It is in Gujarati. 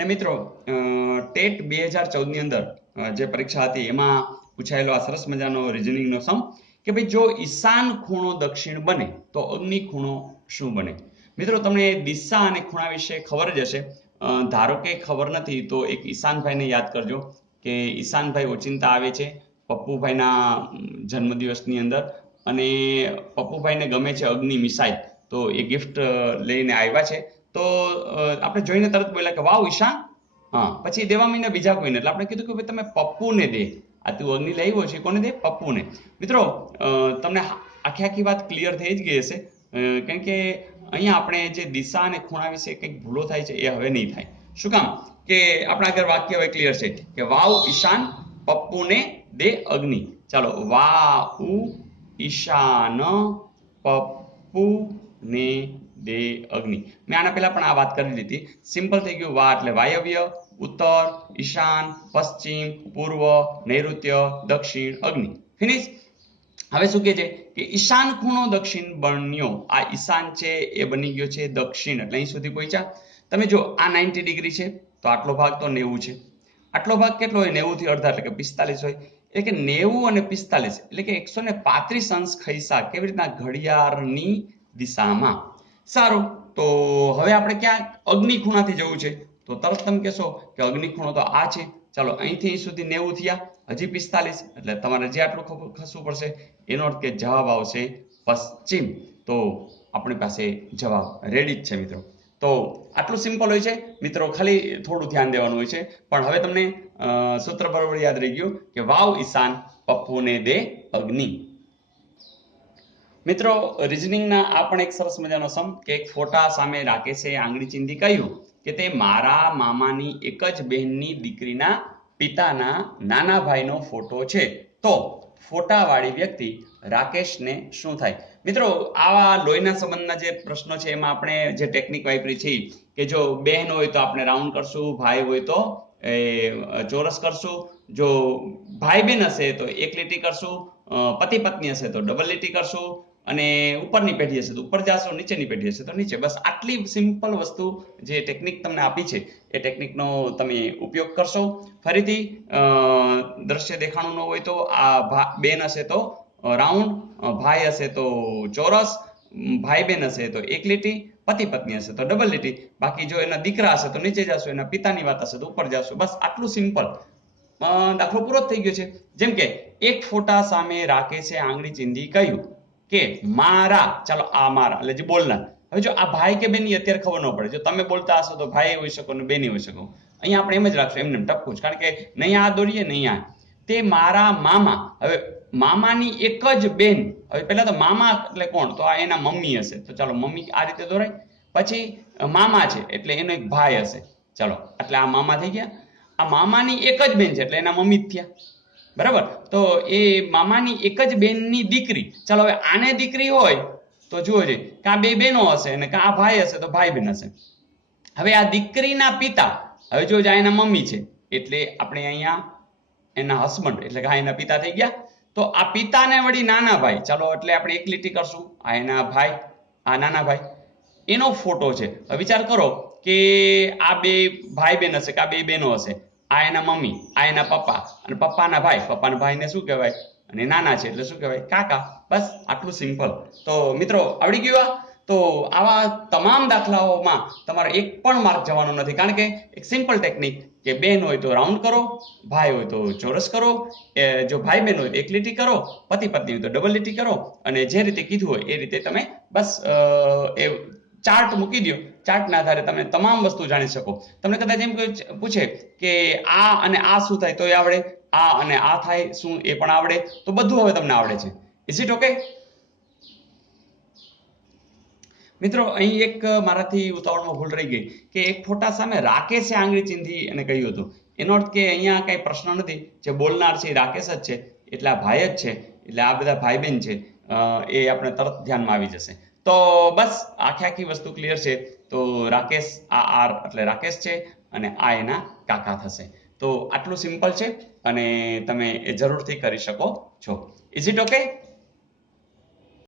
ને મિત્રો ટેટ 2014 ની અંદર જે પરીક્ષા હતી એમાં પૂછાયેલો આ સરસ મજાનો રીઝનિંગનો સમ કે ભાઈ જો ઈશાન ખૂણો દક્ષિણ બને તો અગ્નિ ખૂણો શું બને? મિત્રો તમને દિશા અને ખૂણા વિશે ખબર જ હશે. ધારો કે ખબર નથી તો એક ઈશાનભાઈને યાદ કરજો કે ઈશાનભાઈ ઓચિંતા આવે છે પપ્પુભાઈના જન્મદિવસની અંદર અને પપ્પુભાઈને ગમે છે અગ્નિ મિસાઇલ, તો એ ગિફ્ટ લઈને આવ્યા છે. તો આપણે જોઈને તરત બોલ્યા કે વાવ ઈશાન. હા, પછી દેવા મહિના બીજા કોઈને, એટલે આપણે કીધું કે ભાઈ તમે પપ્પુને દે, આ તું અગ્નિ લઈ આવ્યો છે કોને દે? પપ્પુને. મિત્રો તમને આખી વાત ક્લિયર થઈ જ ગઈ હશે, કારણ કે અહીંયા આપણે જે દિશા અને ખૂણા વિશે કંઈક ભૂલો થાય છે એ હવે નહીં થાય. શું કામ? કે આપણા આગળ વાક્ય હવે ક્લિયર છે કે વાવ ઈશાન પપ્પુને દે અગ્નિ. ચાલો, વાવ ઈશાન પપ્પુને દે અગ્નિ. મેં આના પહેલા પણ આ વાત કરી લીધી. સિમ્પલ થઈ ગયું. વા એટલે વાયવ્ય, ઉત્તર, ઈશાન, પશ્ચિમ, પૂર્વ, નૈઋત્ય, દક્ષિણ, અગ્નિ. ફિનિશ. હવે શું કહે છે કે ઈશાન ખૂણો દક્ષિણ બન્યો. આ ઈશાન છે એ બની ગયો છે દક્ષિણ, એટલે અહીં સુધી પહોંચ્યા. તમે જો આ 90 ડિગ્રી છે તો આટલો ભાગ તો 90 છે. આટલો ભાગ કેટલો હોય? 90 થી અડધા એટલે કે 45 હોય. એટલે કે 90 અને 45 એટલે કે 135 અંશ ખૈસા. કેવી રીતના? ઘડિયાળની દિશામાં. સારું, તો હવે આપણે ક્યાં અગ્નિ ખૂણાથી જવું છે? તો તરત તમે કહેશો કે અગ્નિ ખૂણો તો આ છે. ચાલો, અહીંથી અહીં સુધી 90 થયા, હજી 45, એટલે તમારે જે આટલું ખસવું પડશે એનો અર્થ કે જવાબ આવશે પશ્ચિમ. તો આપણી પાસે જવાબ રેડી જ છે મિત્રો. તો આટલું સિમ્પલ હોય છે મિત્રો, ખાલી થોડું ધ્યાન દેવાનું હોય છે. પણ હવે તમને સૂત્ર બરોબર યાદ રહી ગયું કે વાવ ઈશાન પપ્પુને દે અગ્નિ. મિત્રો રીઝનિંગના આ પણ એક સરસ મજાનો સમ કે એક ફોટા સામે રાકેશે આંગળી ચીંધી કહ્યું કે તે મારા મામાની એક જ બહેનની દીકરીના પિતાના નાના ભાઈનો ફોટો છે, તો ફોટાવાળી વ્યક્તિ રાકેશને શું થાય? મિત્રો આવા લોહીના સંબંધના જે પ્રશ્નો છે એમાં આપણે જે ટેકનિક વાપરી છે કે જો બહેન હોય તો આપણે રાઉન્ડ કરશું, ભાઈ હોય તો ચોરસ કરશું, જો ભાઈ બહેન હશે તો એક લીટી કરશું, પતિ પત્ની હશે તો ડબલ લીટી કરશું, અને ઉપરની પેઢી હશે તો ઉપર જશો, નીચેની પેઢી હશે તો નીચે. બસ આટલી સિમ્પલ વસ્તુ જે ટેકનિક તમને આપી છે એ ટેકનિકનો તમે ઉપયોગ કરશો. ફરીથી દ્રશ્ય દેખાણું ન હોય તો આ બેન હશે તો રાઉન્ડ, ભાઈ હશે તો ચોરસ, ભાઈ બેન હશે તો એક લીટી, પતિ પત્ની હશે તો ડબલ લીટી. બાકી જો એના દીકરા હશે તો નીચે જશો, એના પિતાની વાત હશે તો ઉપર જશો. બસ આટલું સિમ્પલ. દાખલો પૂરો થઈ ગયો છે. જેમ કે એક ફોટા સામે રાકેશે આંગળી ચીંધી કહ્યું કે મારા, ચાલો આ મારા એટલે જે બોલનાર. હવે જો આ ભાઈ કે બેન અત્યારે ખબર ન પડે. જો તમે બોલતા હશો તો ભાઈ હોઈ શકો ને બેની હોઈ શકો. અહીંયા આપણે એમ જ રાખશું, એમને ટપકું જ, કારણ કે નહીં આ દોરીએ નહીં આ. તે મારા મામા. હવે મામાની એક જ બેન. હવે પહેલા તો મામા એટલે કોણ? તો આ એના મમ્મી હશે, તો ચાલો મમ્મી આ રીતે દોરાય. પછી મામા છે એટલે એનો એક ભાઈ હશે. ચાલો, એટલે આ મામા થઈ ગયા. આ મામાની એક જ બેન છે એટલે એના મમ્મી જ થયા. બરાબર? તો એ મામાની એક જ બેનની દીકરી. ચાલો, હવે આને દીકરી હોય તો જુઓ છે કાં બે બહેનો હશે અને કાં આ ભાઈ હશે તો ભાઈ બહેન હશે. હવે આ દીકરીના પિતા, હવે જો આ એના મમ્મી છે એટલે આપણે અહીંયા એના હસબન્ડ એટલે કે એના પિતા થઈ ગયા. તો આ પિતાને વળી નાના ભાઈ, ચાલો એટલે આપણે એક લીટી કરશું. આ એના ભાઈ, આ નાના ભાઈ, એનો ફોટો છે. હવે વિચાર કરો કે આ બે ભાઈ બહેન હશે કે આ બે બહેનો હશે. આ એના મમ્મી, આ એના પપ્પા, અને પપ્પાના ભાઈ, પપ્પાના ભાઈને શું કહેવાય? અને નાના છે એટલે શું કહેવાય? કાકા. બસ આટલું સિમ્પલ. તો મિત્રો આવડી ગયું આ? તો આવા તમામ દાખલાઓમાં તમારો એક પણ માર્ક જવાનો નથી, કારણ કે એક સિમ્પલ ટેકનિક કે બેન હોય તો રાઉન્ડ કરો, ભાઈ હોય તો ચોરસ કરો, જો ભાઈ બહેન હોય તો એક લીટી કરો, પતિ પત્ની હોય તો ડબલ લીટી કરો, અને જે રીતે કીધું હોય એ રીતે તમે બસ એ ચાર્ટ મૂકી દો. ચાર્ટના આધારે તમે તમામ વસ્તુ જાણી શકો. તમને કદાચ એમ પૂછે કે આ અને આ શું થાય તો એ આવડે, આ અને આ થાય શું એ પણ આવડે, તો બધું હવે તમને આવડે છે. Is it okay? મિત્રો અહીં એક મારાથી ઉતાવળમાં ભૂલ રહી ગઈ કે એક ફોટા સામે રાકેશે આંગળી ચીંધી અને કહ્યું હતું. એનો અર્થ કે અહીંયા કઈ પ્રશ્ન નથી, જે બોલનાર છે રાકેશ જ છે એટલે આ ભાઈ જ છે, એટલે આ બધા ભાઈ બહેન છે એ આપણે તરત ધ્યાનમાં આવી જશે. તો બસ આખી વસ્તુ ક્લિયર છે. તો રાકેશ, આ આર એટલે રાકેશ છે અને આ એના કાકા થશે. તો આટલું સિમ્પલ છે અને તમે એ જરૂરથી કરી શકો છો. Is it okay?